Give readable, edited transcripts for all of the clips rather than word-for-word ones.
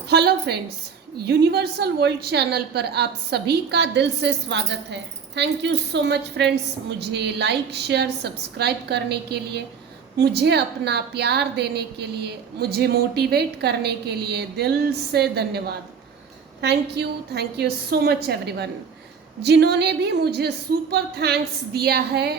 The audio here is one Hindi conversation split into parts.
Hello friends, universal world channel पर आप सभी का दिल से स्वागत है। Thank you so much friends, मुझे लाइक शेयर सब्सक्राइब करने के लिए, मुझे अपना प्यार देने के लिए, मुझे मोटिवेट करने के लिए दिल से धन्यवाद। Thank you so much everyone. जिन्होंने भी मुझे सुपर थैंक्स दिया है,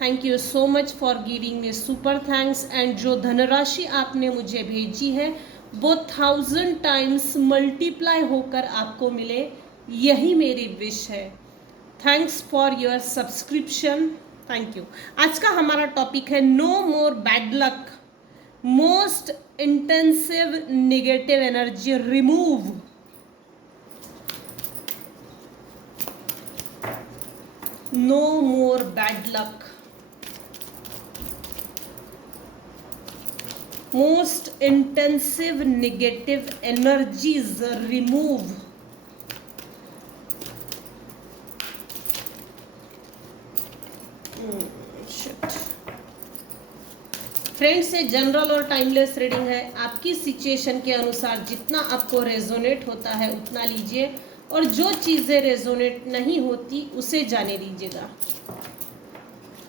thank you so much for giving me super thanks. And जो धनराशि आपने मुझे भेजी है वो 1000 टाइम्स मल्टीप्लाई होकर आपको मिले, यही मेरी विश है। Thanks for your subscription, thank you. आज का हमारा टॉपिक है no more bad luck, most intensive negative energy remove. No more bad luck, most intensive negative energies remove। Friends, ये जनरल और टाइमलेस रीडिंग है। आपकी सिचुएशन के अनुसार जितना आपको रेजोनेट होता है उतना लीजिए, और जो चीज़ें रेजोनेट नहीं होती उसे जाने दीजिएगा।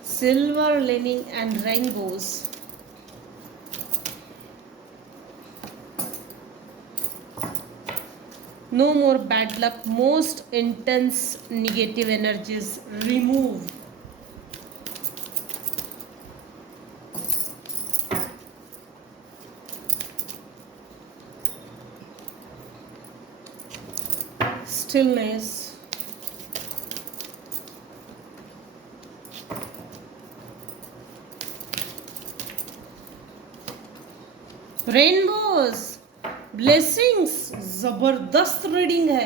Silver leaning and rainbows. No more bad luck, most intense negative energies remove। Stillness, rainbows, blessings. जबरदस्त रीडिंग है,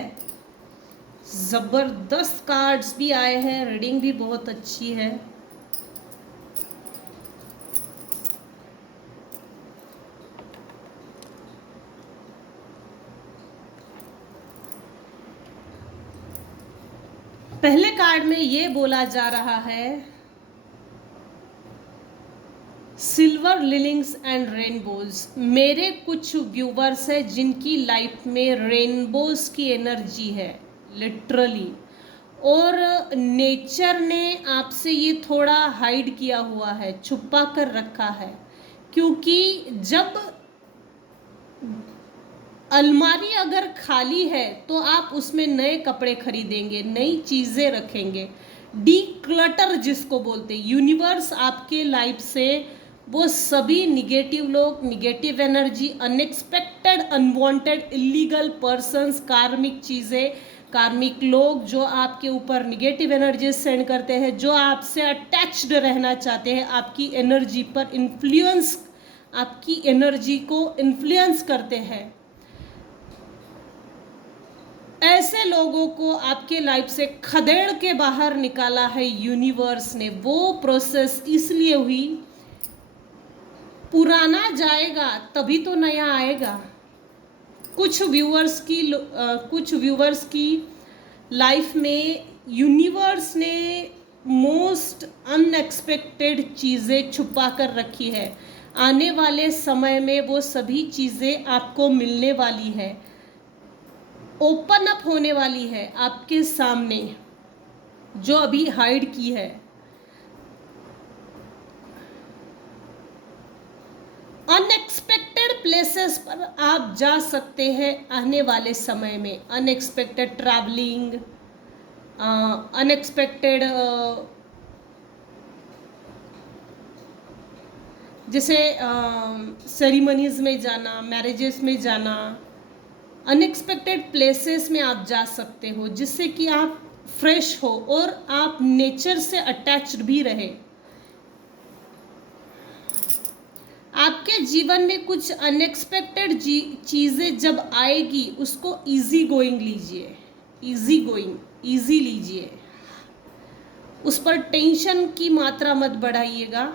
जबरदस्त कार्ड्स भी आए हैं, रीडिंग भी बहुत अच्छी है। पहले कार्ड में ये बोला जा रहा है सिल्वर लिलिंग्स एंड रेनबोज। मेरे कुछ व्यूवर्स हैं जिनकी लाइफ में रेनबोज की एनर्जी है लिटरली, और नेचर ने आपसे ये थोड़ा हाइड किया हुआ है, छुपा कर रखा है। क्योंकि जब अलमारी अगर खाली है तो आप उसमें नए कपड़े खरीदेंगे, नई चीज़ें रखेंगे। डीक्लटर जिसको बोलते हैं, यूनिवर्स आपके लाइफ से वो सभी निगेटिव लोग, negative energy, unexpected, unwanted, illegal persons, कार्मिक चीज़ें, कार्मिक लोग जो आपके ऊपर निगेटिव एनर्जी सेंड करते हैं, जो आपसे अटैच्ड रहना चाहते हैं, आपकी एनर्जी पर इन्फ्लुएंस, आपकी एनर्जी को इन्फ्लुएंस करते हैं, ऐसे लोगों को आपके लाइफ से खदेड़ के बाहर निकाला है यूनिवर्स ने। वो प्रोसेस इसलिए हुई, पुराना जाएगा तभी तो नया आएगा। कुछ व्यूवर्स की लाइफ में यूनिवर्स ने मोस्ट अनएक्सपेक्टेड चीज़ें छुपा कर रखी है। आने वाले समय में वो सभी चीज़ें आपको मिलने वाली है, ओपन अप होने वाली है आपके सामने, जो अभी हाइड की है। अनएक्सपेक्टेड प्लेसेस पर आप जा सकते हैं आने वाले समय में। अनएक्सपेक्टेड ट्रैवलिंग, अनएक्सपेक्टेड जैसे सेरेमनीज में जाना, मैरिजेस में जाना, अनएक्सपेक्टेड प्लेसेस में आप जा सकते हो, जिससे कि आप फ्रेश हो और आप नेचर से अटैच्ड भी रहे। आपके जीवन में कुछ अनएक्सपेक्टेड चीज़ें जब आएगी, उसको इजी गोइंग लीजिए, इजी लीजिए। उस पर टेंशन की मात्रा मत बढ़ाइएगा।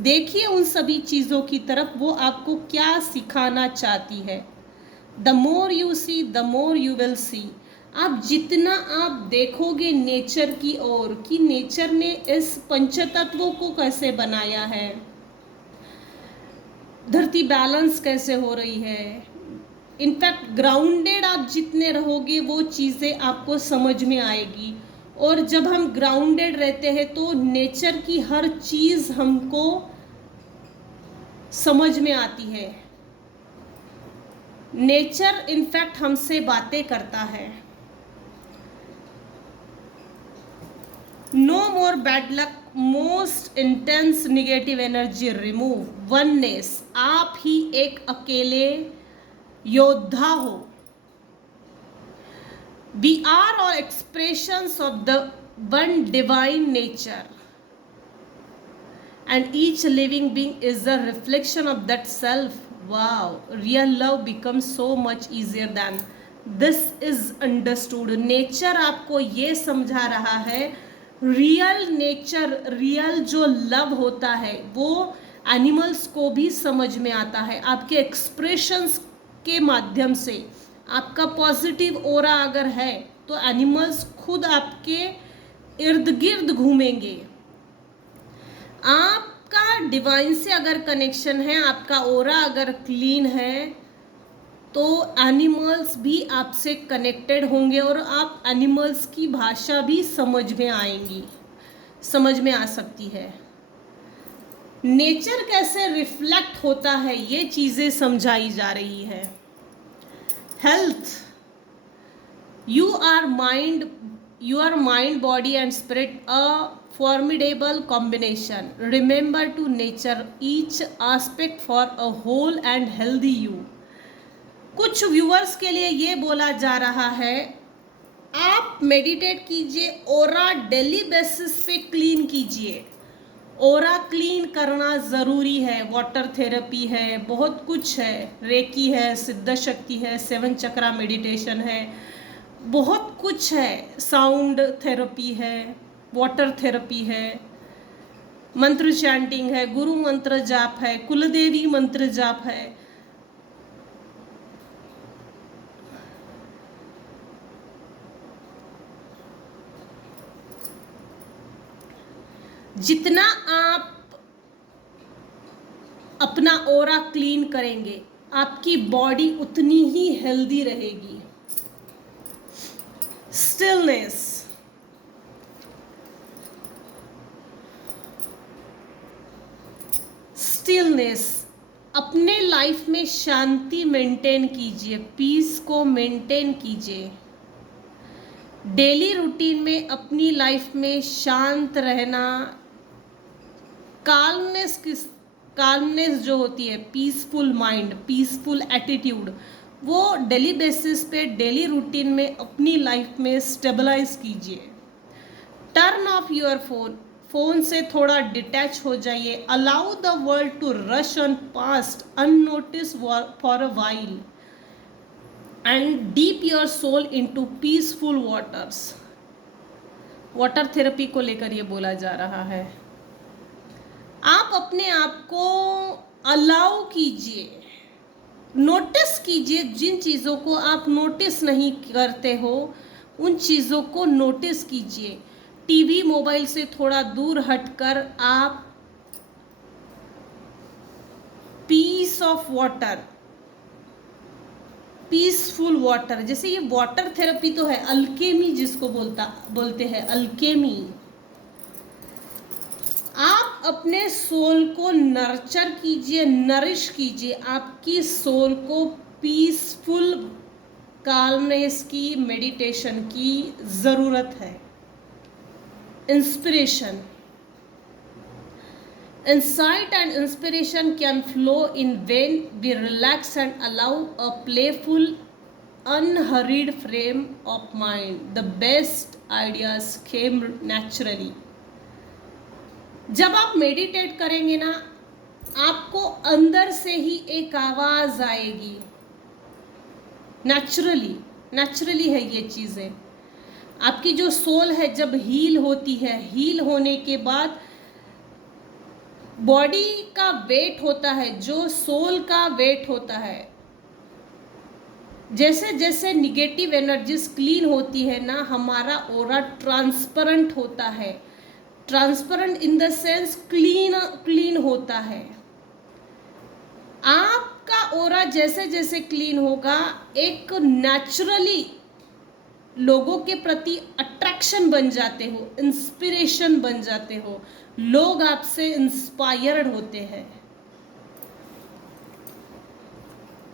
देखिए उन सभी चीज़ों की तरफ, वो आपको क्या सिखाना चाहती है। The more you see the more you will see. आप जितना आप देखोगे नेचर की ओर, कि नेचर ने इस पंचतत्वों को कैसे बनाया है, धरती बैलेंस कैसे हो रही है, इनफैक्ट ग्राउंडेड आप जितने रहोगे वो चीज़ें आपको समझ में आएगी। और जब हम ग्राउंडेड रहते हैं तो नेचर की हर चीज़ हमको समझ में आती है। नेचर इनफैक्ट हमसे बातें करता है। No more bad luck, most intense negative energy remove, oneness, आप ही एक अकेले योद्धा हो। We are all expressions of the one divine nature, and each living being is a reflection of that self. Wow, real love becomes so much easier than this is understood. Nature आपको ये समझा रहा है, रियल नेचर, रियल जो लव होता है वो एनिमल्स को भी समझ में आता है। आपके एक्सप्रेशंस के माध्यम से, आपका पॉजिटिव ओरा अगर है तो एनिमल्स खुद आपके इर्द गिर्द घूमेंगे। आपका डिवाइन से अगर कनेक्शन है, आपका ओरा अगर क्लीन है तो एनिमल्स भी आपसे कनेक्टेड होंगे और आप एनिमल्स की भाषा भी समझ में आएंगी, समझ में आ सकती है। नेचर कैसे रिफ्लेक्ट होता है ये चीज़ें समझाई जा रही है। Health, you are mind, body and spirit, a formidable combination. Remember to nurture each aspect for a whole and healthy you. कुछ व्यूअर्स के लिए ये बोला जा रहा है, आप मेडिटेट कीजिए, ओरा डेली बेसिस पे क्लीन कीजिए। ओरा क्लीन करना ज़रूरी है। वाटर थेरेपी है, बहुत कुछ है, रेकी है, सिद्ध शक्ति है, 7 चक्रा मेडिटेशन है, बहुत कुछ है, साउंड थेरेपी है, वाटर थेरेपी है, मंत्र चैंटिंग है, गुरु मंत्र जाप है, कुलदेवी मंत्र जाप है। जितना आप अपना ओरा क्लीन करेंगे, आपकी बॉडी उतनी ही हेल्दी रहेगी। स्टिलनेस, स्टिलनेस, अपने लाइफ में शांति मेंटेन कीजिए, पीस को मेंटेन कीजिए। डेली रूटीन में अपनी लाइफ में शांत रहना, काल्मनेस जो होती है, पीसफुल माइंड, पीसफुल एटीट्यूड, वो डेली बेसिस पे, डेली रूटीन में अपनी लाइफ में स्टेबलाइज कीजिए। टर्न ऑफ योर फोन से थोड़ा डिटैच हो जाइए। Allow the world to rush on past unnoticed for a while and deep your soul into peaceful waters. Water therapy को लेकर ये बोला जा रहा है। आप अपने आप को अलाउ कीजिए, नोटिस कीजिए। जिन चीज़ों को आप नोटिस नहीं करते हो उन चीज़ों को नोटिस कीजिए। टीवी मोबाइल से थोड़ा दूर हटकर आप piece of water, peaceful water, जैसे ये वाटर थेरेपी तो है, अल्केमी जिसको बोलते हैं, अल्केमी। आप अपने सोल को नर्चर कीजिए, नरिश कीजिए। आपकी सोल को पीसफुल काल्मनेस की, मेडिटेशन की ज़रूरत है। Inspiration, insight and inspiration can flow in when we relax and allow a playful, unhurried frame of mind. The best ideas came naturally. जब आप मेडिटेट करेंगे ना, आपको अंदर से ही एक आवाज़ आएगी। नेचुरली है ये चीज़ें। आपकी जो सोल है जब हील होती है, हील होने के बाद बॉडी का वेट होता है, जो सोल का वेट होता है, जैसे जैसे निगेटिव एनर्जीज क्लीन होती है ना, हमारा ऑरा ट्रांसपेरेंट होता है। Transparent in the sense clean होता है। आप आपका ऑरा जैसे जैसे क्लीन होगा, एक नेचुरली लोगों के प्रति अट्रैक्शन बन जाते हो, इंस्पिरेशन बन जाते हो, लोग आपसे इंस्पायर्ड होते हैं।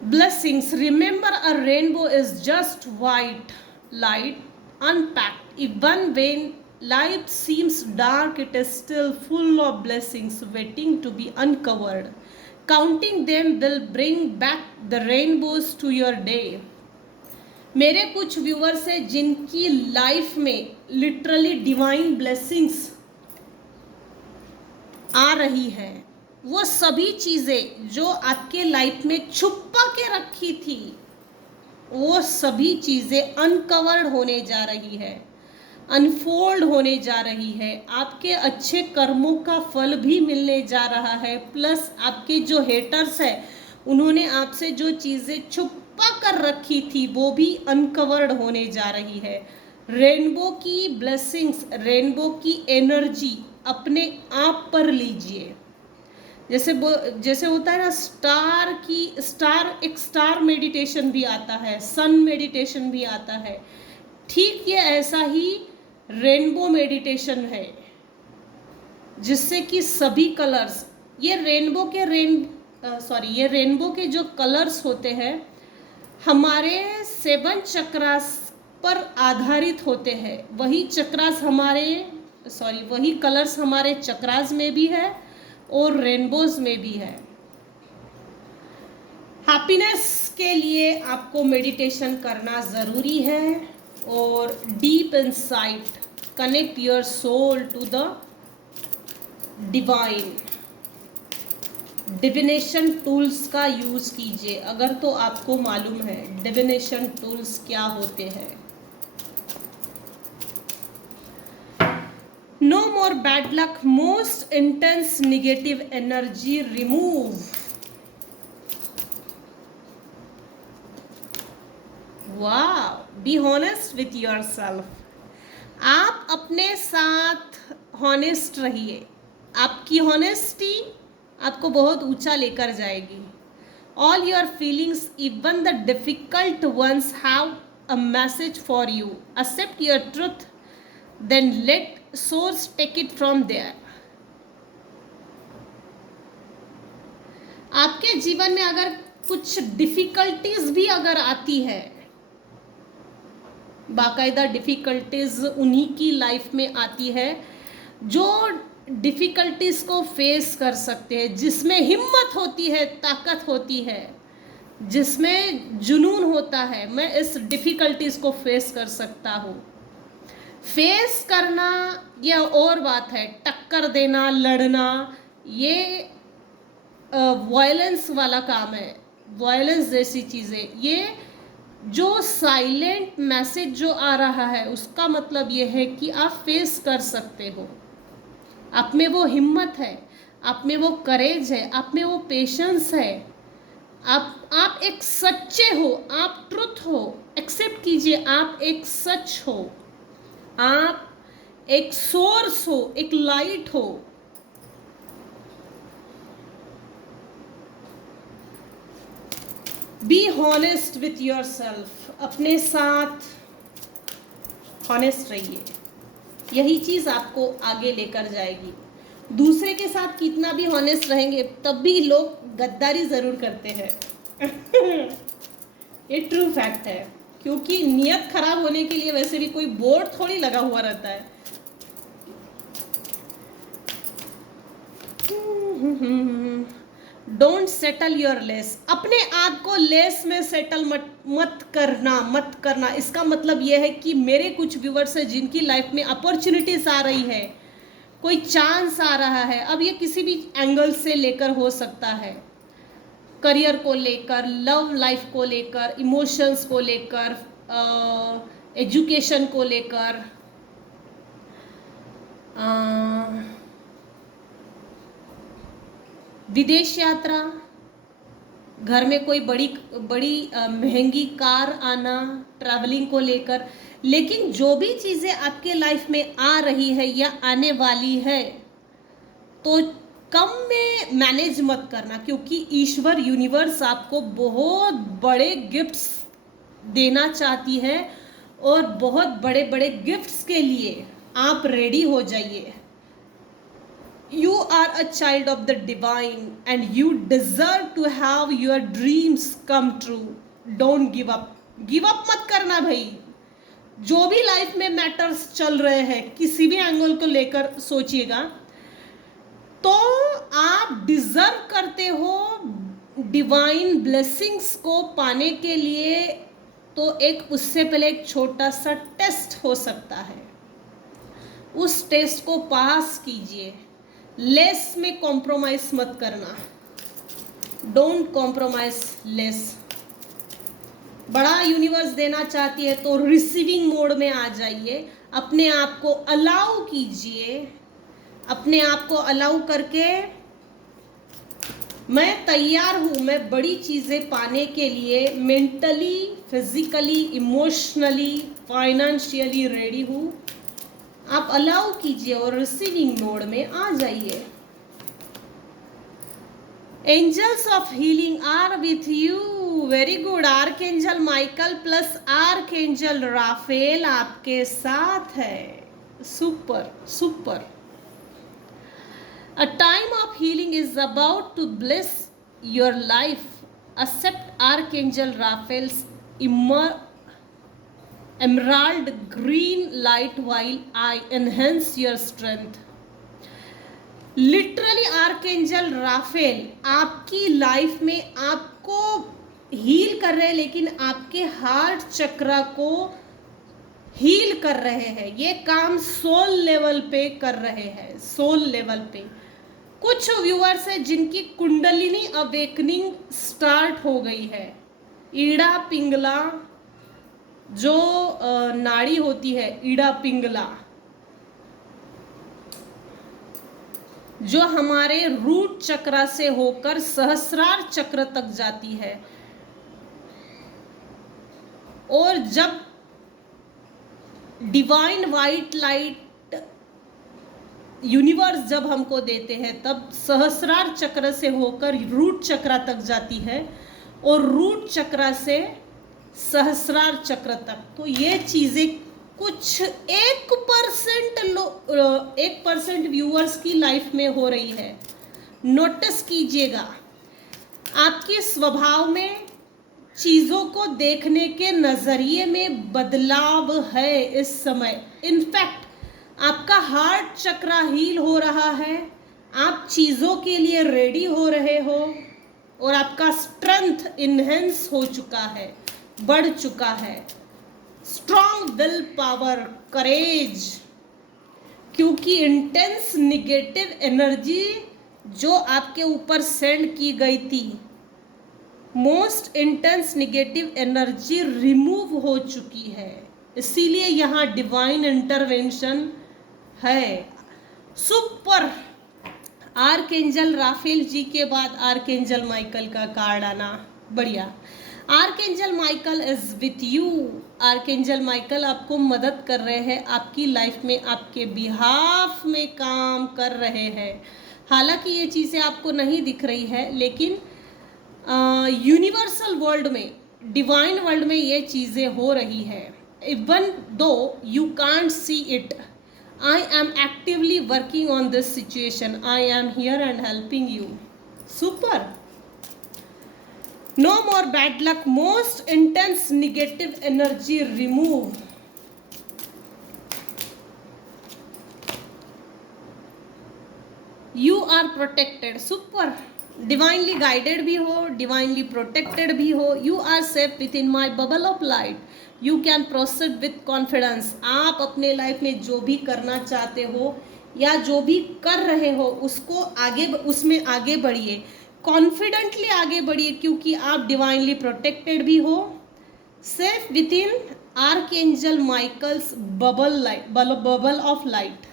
Blessings. Remember, a rainbow is just white light unpacked. Even when life seems dark, it is still full of blessings waiting to be uncovered. Counting them will bring back the rainbows to your day. मेरे कुछ व्यूअर्स हैं जिनकी लाइफ में लिटरली डिवाइन ब्लेसिंग्स आ रही है। वो सभी चीज़ें जो आपके लाइफ में छुपा के रखी थी, वो सभी चीज़ें अनकवर्ड होने जा रही है, अनफोल्ड होने जा रही है। आपके अच्छे कर्मों का फल भी मिलने जा रहा है। प्लस आपके जो हेटर्स हैं, उन्होंने आपसे जो चीज़ें छुपा कर रखी थी, वो भी अनकवर्ड होने जा रही है। रेनबो की ब्लेसिंग्स, रेनबो की एनर्जी अपने आप पर लीजिए। जैसे होता है ना, एक स्टार मेडिटेशन भी आता है, सन मेडिटेशन भी आता है। ठीक ये ऐसा ही रेनबो मेडिटेशन है, जिससे कि सभी कलर्स, ये रेनबो के जो कलर्स होते हैं हमारे 7 चक्रास पर आधारित होते हैं। वही कलर्स हमारे चक्रास में भी है और रेनबोज में भी है। हैप्पीनेस के लिए आपको मेडिटेशन करना ज़रूरी है और deep insight connect your soul to the divine. Divination tools का यूज़ कीजिए, अगर तो आपको मालूम है डिविनेशन टूल्स क्या होते हैं। No more bad luck. Most intense negative energy remove. Wow. Be honest with yourself. आप अपने साथ honest रहिए। आपकी honesty आपको बहुत ऊंचा लेकर जाएगी। All your feelings, even the difficult ones, have a message for you. Accept your truth, then let source take it from there. आपके जीवन में अगर कुछ डिफिकल्टीज भी अगर आती है, बाकायदा डिफिकल्टीज उन्हीं की लाइफ में आती है जो डिफिकल्टीज को फेस कर सकते हैं, जिसमें हिम्मत होती है, ताकत होती है, जिसमें जुनून होता है। मैं इस डिफिकल्टीज को फेस कर सकता हूँ। फेस करना यह और बात है, टक्कर देना, लड़ना, ये वायलेंस वाला काम है, वायलेंस जैसी चीज़ें। ये जो साइलेंट मैसेज जो आ रहा है, उसका मतलब ये है कि आप फेस कर सकते हो। आप में वो हिम्मत है, आप में वो करेज है, आप में वो पेशेंस है। आप एक सच्चे हो, आप ट्रुथ हो। एक्सेप्ट कीजिए, आप एक सच हो, आप एक सोर्स हो, एक लाइट हो। Be honest with your self. अपने साथ हॉनेस्ट रहिए, यही चीज़ आपको आगे लेकर जाएगी। दूसरे के साथ कितना भी हॉनेस्ट रहेंगे, तब भी लोग गद्दारी ज़रूर करते हैं। ये ट्रू फैक्ट है, क्योंकि नियत खराब होने के लिए वैसे भी कोई बोर्ड थोड़ी लगा हुआ रहता है। Don't settle your less. अपने आप को लेस में सेटल मत करना। इसका मतलब यह है कि मेरे कुछ व्यूवर्स हैं जिनकी लाइफ में अपॉर्चुनिटीज आ रही है, कोई चांस आ रहा है। अब ये किसी भी एंगल से लेकर हो सकता है, करियर को लेकर, लव लाइफ को लेकर, इमोशंस को लेकर, एजुकेशन को लेकर, विदेश यात्रा, घर में कोई बड़ी महंगी कार आना, ट्रैवलिंग को लेकर। लेकिन जो भी चीज़ें आपके लाइफ में आ रही है या आने वाली है, तो कम में मैनेज मत करना, क्योंकि ईश्वर यूनिवर्स आपको बहुत बड़े गिफ्ट्स देना चाहती है और बहुत बड़े बड़े गिफ्ट्स के लिए आप रेडी हो जाइए। You are a child of the divine and you deserve to have your dreams come true. Don't give up. Give up मत करना भाई। जो भी लाइफ में मैटर्स चल रहे हैं, किसी भी एंगल को लेकर सोचिएगा, तो आप डिजर्व करते हो डिवाइन ब्लेसिंग्स को पाने के लिए। तो एक उससे पहले एक छोटा सा टेस्ट हो सकता है, उस टेस्ट को पास कीजिए। लेस में कॉम्प्रोमाइज मत करना, डोंट कॉम्प्रोमाइज लेस। बड़ा यूनिवर्स देना चाहती है तो रिसीविंग मोड में आ जाइए, अपने आप को अलाउ कीजिए, अपने आप को अलाउ करके मैं तैयार हूँ, मैं बड़ी चीज़ें पाने के लिए mentally, physically, emotionally, financially ready हूँ। आप अलाउ कीजिए और रिसीविंग मोड में आ जाइए। Angels of healing are with you. Very good. Archangel Michael plus archangel Raphael आपके साथ है। Super super. A time of healing is about to bless your life. Accept Archangel Raphael's emerald green light while I enhance your strength. Literally Archangel Raphael आपकी लाइफ में आपको हील कर रहे हैं, लेकिन आपके हार्ट चक्रा को हील कर रहे हैं। ये काम सोल लेवल पे कर रहे हैं, सोल लेवल पे। कुछ व्यूअर्स है जिनकी कुंडलिनी अवेकनिंग स्टार्ट हो गई है। ईड़ा पिंगला जो नाड़ी होती है, ईड़ा पिंगला जो हमारे रूट चक्र से होकर सहस्रार चक्र तक जाती है, और जब डिवाइन वाइट लाइट यूनिवर्स जब हमको देते हैं, तब सहस्रार चक्र से होकर रूट चक्र तक जाती है, और रूट चक्र से सहस्रार चक्र तक। तो ये चीज़ें कुछ 1% व्यूअर्स की लाइफ में हो रही है। नोटिस कीजिएगा, आपके स्वभाव में, चीज़ों को देखने के नज़रिए में बदलाव है इस समय। इनफैक्ट आपका हार्ट चक्र हील हो रहा है, आप चीज़ों के लिए रेडी हो रहे हो, और आपका स्ट्रेंथ इन्हेंस हो चुका है, बढ़ चुका है। स्ट्रॉन्ग विल पावर, करेज, क्योंकि इंटेंस निगेटिव एनर्जी जो आपके ऊपर सेंड की गई थी, most intense negative energy remove हो चुकी है। इसीलिए यहाँ डिवाइन इंटरवेंशन है। सुपर। आर्कएंजल राफेल जी के बाद आर्कएंजल माइकल का कार्ड आना, बढ़िया। Archangel Michael is with you. Archangel Michael आपको मदद कर रहे हैं, आपकी लाइफ में आपके बिहाफ में काम कर रहे हैं। हालांकि ये चीज़ें आपको नहीं दिख रही है, लेकिन यूनिवर्सल वर्ल्ड में, डिवाइन वर्ल्ड में ये चीज़ें हो रही है। Even though you can't see it, I am actively working on this situation. I am here and helping you. Super. No more bad luck. Most intense negative energy remove. You are protected. Super. Divinely guided भी हो, divinely protected भी हो. You are safe within my bubble of light. You can proceed with confidence. आप अपने लाइफ में जो भी करना चाहते हो या जो भी कर रहे हो, उसको आगे, उसमें आगे बढ़िए, कॉन्फिडेंटली आगे बढ़िए, क्योंकि आप डिवाइनली प्रोटेक्टेड भी हो, safe within archangel Michael's bubble light, bubble of light.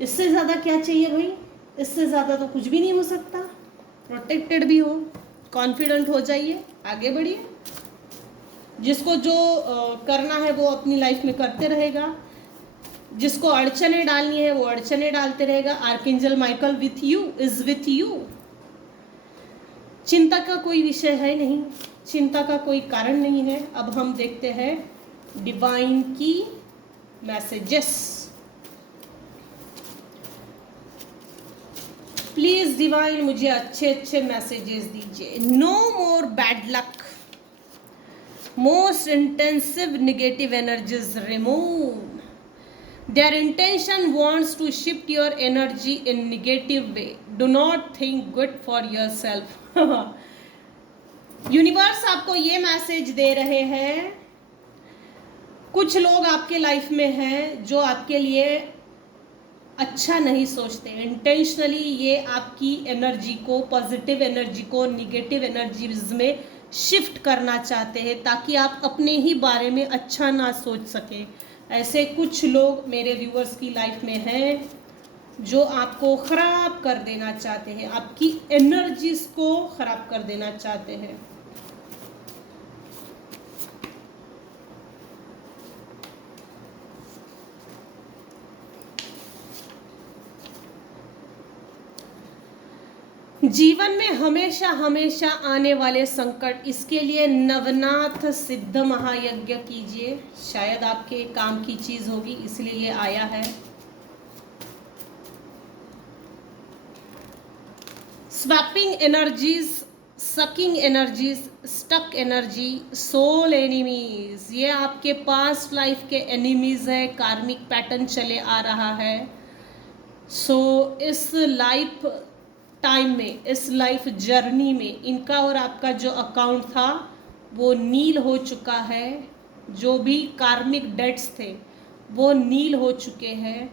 इससे ज़्यादा क्या चाहिए भाई? इससे ज़्यादा तो कुछ भी नहीं हो सकता। प्रोटेक्टेड भी हो, कॉन्फिडेंट हो जाइए, आगे बढ़िए। जिसको जो करना है वो अपनी लाइफ में करते रहेगा। जिसको अड़चने डालनी है वो अड़चने डालते रहेगा। Archangel Michael with you, is with you. चिंता का कोई विषय है नहीं, चिंता का कोई कारण नहीं है। अब हम देखते हैं डिवाइन की मैसेजेस। प्लीज डिवाइन मुझे अच्छे अच्छे मैसेजेस दीजिए। No more bad luck, most intensive negative energies remove. Their intention wants to shift your energy in negative way. Do not think good for yourself. Universe आपको ये मैसेज दे रहे हैं, कुछ लोग आपके लाइफ में हैं जो आपके लिए अच्छा नहीं सोचते। इंटेंशनली ये आपकी एनर्जी को, पॉजिटिव एनर्जी को निगेटिव एनर्जीज में शिफ्ट करना चाहते हैं ताकि आप अपने ही बारे में अच्छा ना सोच सकें। ऐसे कुछ लोग मेरे व्यूअर्स की लाइफ में हैं जो आपको ख़राब कर देना चाहते हैं, आपकी एनर्जीज को ख़राब कर देना चाहते हैं। जीवन में हमेशा हमेशा आने वाले संकट, इसके लिए नवनाथ सिद्ध महायज्ञ कीजिए। शायद आपके काम की चीज होगी इसलिए ये आया है। Swapping energies, sucking energies, stuck energy, soul enemies, ये आपके पास्ट लाइफ के एनिमीज है। कार्मिक पैटर्न चले आ रहा है। सो इस लाइफ टाइम में, इस लाइफ जर्नी में इनका और आपका जो अकाउंट था वो नील हो चुका है। जो भी कार्मिक डेट्स थे वो नील हो चुके हैं।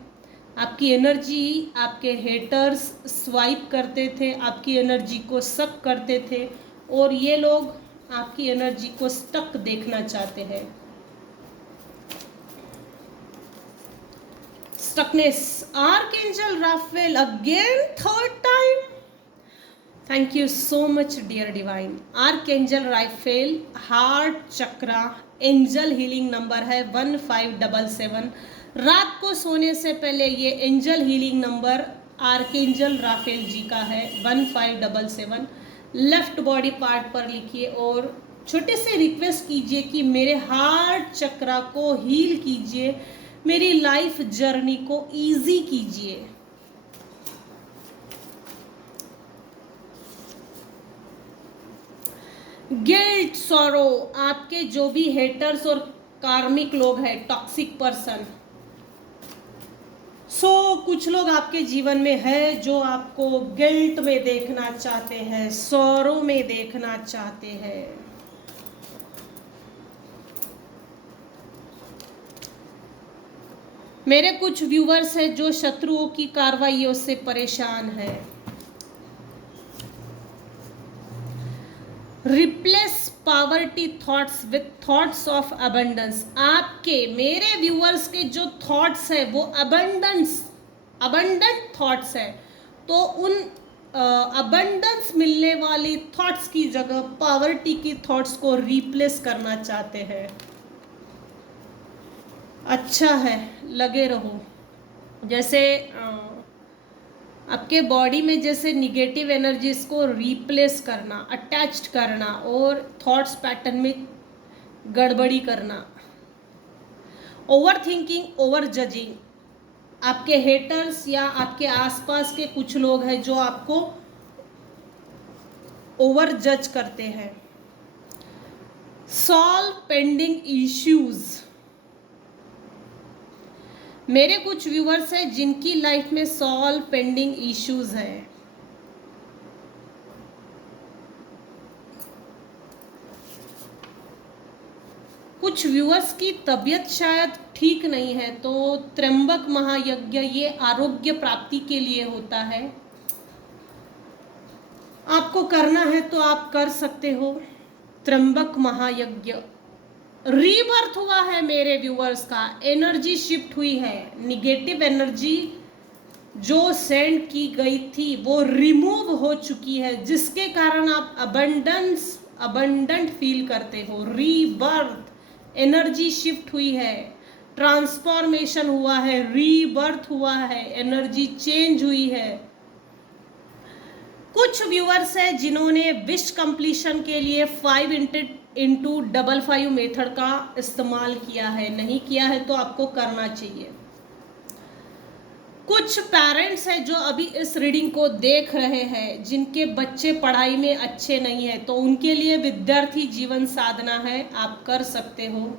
आपकी एनर्जी, आपके हेटर्स स्वाइप करते थे, आपकी एनर्जी को सक करते थे और ये लोग आपकी एनर्जी को स्टक देखना चाहते हैं। Stuckness, archangel Raphael again third time. Thank you so much dear divine. Archangel Raphael heart chakra, angel healing number है 1577। रात को सोने से पहले ये angel healing number archangel Raphael ji का है 1577। लेफ्ट बॉडी पार्ट पर लिखिए और छोटे से रिक्वेस्ट कीजिए कि मेरे हार्ट चक्रा को हील कीजिए, मेरी लाइफ जर्नी को इजी कीजिए। गिल्ट, सॉरो, आपके जो भी हेटर्स और कार्मिक लोग हैं, टॉक्सिक पर्सन, कुछ लोग आपके जीवन में है जो आपको गिल्ट में देखना चाहते हैं, सॉरो में देखना चाहते हैं। मेरे कुछ व्यूवर्स हैं जो शत्रुओं की कार्रवाइयों से परेशान हैं। Replace poverty thoughts with thoughts of abundance. आपके, मेरे व्यूअर्स के जो थॉट्स है वो अबंडेंट थॉट्स है, तो उन अबंडेंस मिलने वाली थॉट्स की जगह पॉवर्टी की थॉट्स को रिप्लेस करना चाहते हैं। अच्छा है, लगे रहो। जैसे आपके बॉडी में जैसे निगेटिव एनर्जीज को रिप्लेस करना, अटैच्ड करना और थॉट्स पैटर्न में गड़बड़ी करना, ओवर थिंकिंग, ओवर जजिंग। आपके हेटर्स या आपके आसपास के कुछ लोग हैं जो आपको ओवर जज करते हैं। Solve pending issues. मेरे कुछ व्यूवर्स हैं जिनकी लाइफ में सॉल्व पेंडिंग इश्यूज हैं। कुछ व्यूवर्स की तबीयत शायद ठीक नहीं है, तो त्र्यंबक महायज्ञ ये आरोग्य प्राप्ति के लिए होता है। आपको करना है तो आप कर सकते हो। त्र्यंबक महायज्ञ रीबर्थ हुआ है मेरे व्यूवर्स का, एनर्जी शिफ्ट हुई है। निगेटिव एनर्जी जो सेंड की गई थी वो रिमूव हो चुकी है, जिसके कारण आप अबंडेंट फील करते हो। रीबर्थ, एनर्जी शिफ्ट हुई है। ट्रांसफॉर्मेशन हुआ है, रीबर्थ हुआ है, एनर्जी चेंज हुई है। कुछ व्यूअर्स है जिन्होंने विश कंप्लीशन के लिए 5x5 मेथड का इस्तेमाल किया है, नहीं किया है तो आपको करना चाहिए। कुछ पेरेंट्स हैं जो अभी इस रीडिंग को देख रहे हैं जिनके बच्चे पढ़ाई में अच्छे नहीं है, तो उनके लिए विद्यार्थी जीवन साधना है, आप कर सकते हो।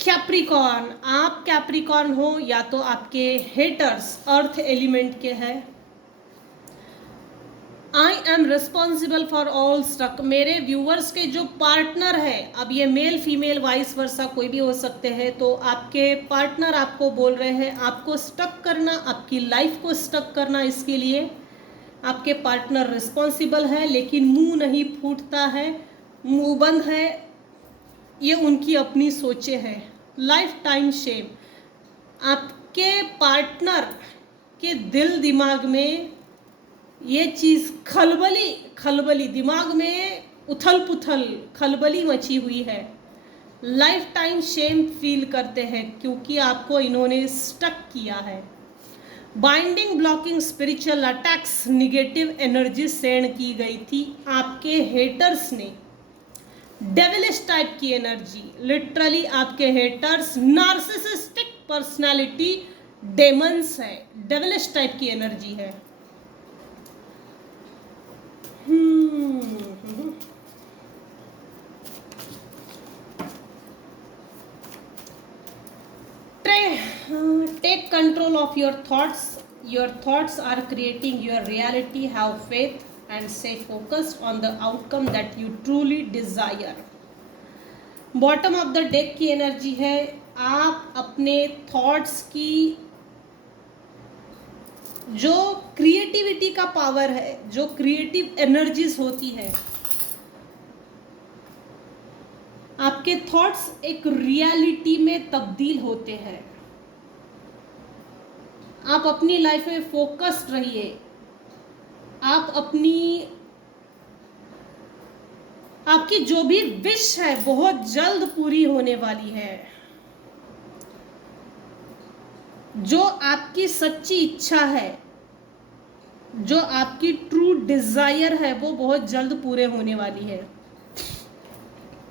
कैप्रिकॉर्न, आप कैप्रिकॉर्न हो या तो आपके हेटर्स अर्थ एलिमेंट के हैं। I am responsible for all stuck, मेरे व्यूअर्स के जो पार्टनर है, अब ये मेल फीमेल वाइस वर्सा कोई भी हो सकते हैं, तो आपके पार्टनर आपको बोल रहे हैं आपको स्टक करना, आपकी लाइफ को स्टक करना, इसके लिए आपके पार्टनर रिस्पॉन्सिबल है, लेकिन मुंह नहीं फूटता है, मुंह बंद है, ये उनकी अपनी सोचे हैं। लाइफ टाइम शेम, आपके पार्टनर के दिल दिमाग में ये चीज़ खलबली दिमाग में उथल पुथल खलबली मची हुई है। लाइफ टाइम शेम फील करते हैं क्योंकि आपको इन्होंने स्टक किया है। Binding, blocking, spiritual attacks, negative energy send की गई थी आपके हेटर्स ने। डेविलिश टाइप की एनर्जी, लिटरली आपके हेटर्स नार्सिसिस्टिक पर्सनालिटी डेमंस है, डेविलिश टाइप की एनर्जी है। Take control of your thoughts. Your thoughts are creating your reality. Have faith and stay focused on the outcome that you truly desire. Bottom of the deck की एनर्जी है, आप अपने थॉट्स की जो क्रिएटिविटी का पावर है, जो क्रिएटिव एनर्जीज होती है, आपके थॉट्स एक रियलिटी में तब्दील होते हैं। आप अपनी लाइफ में फोकस्ड रहिए, आप आपकी जो भी विश है बहुत जल्द पूरी होने वाली है। जो आपकी सच्ची इच्छा है, जो आपकी ट्रू डिजायर है, वो बहुत जल्द पूरे होने वाली है।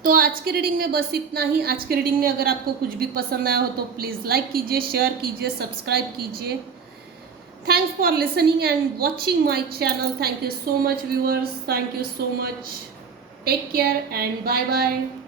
तो आज की रीडिंग में बस इतना ही। आज की रीडिंग में अगर आपको कुछ भी पसंद आया हो तो प्लीज़ लाइक कीजिए, शेयर कीजिए, सब्सक्राइब कीजिए। Thanks for listening and watching my channel. Thank you so much viewers, thank you so much. Take care and bye bye.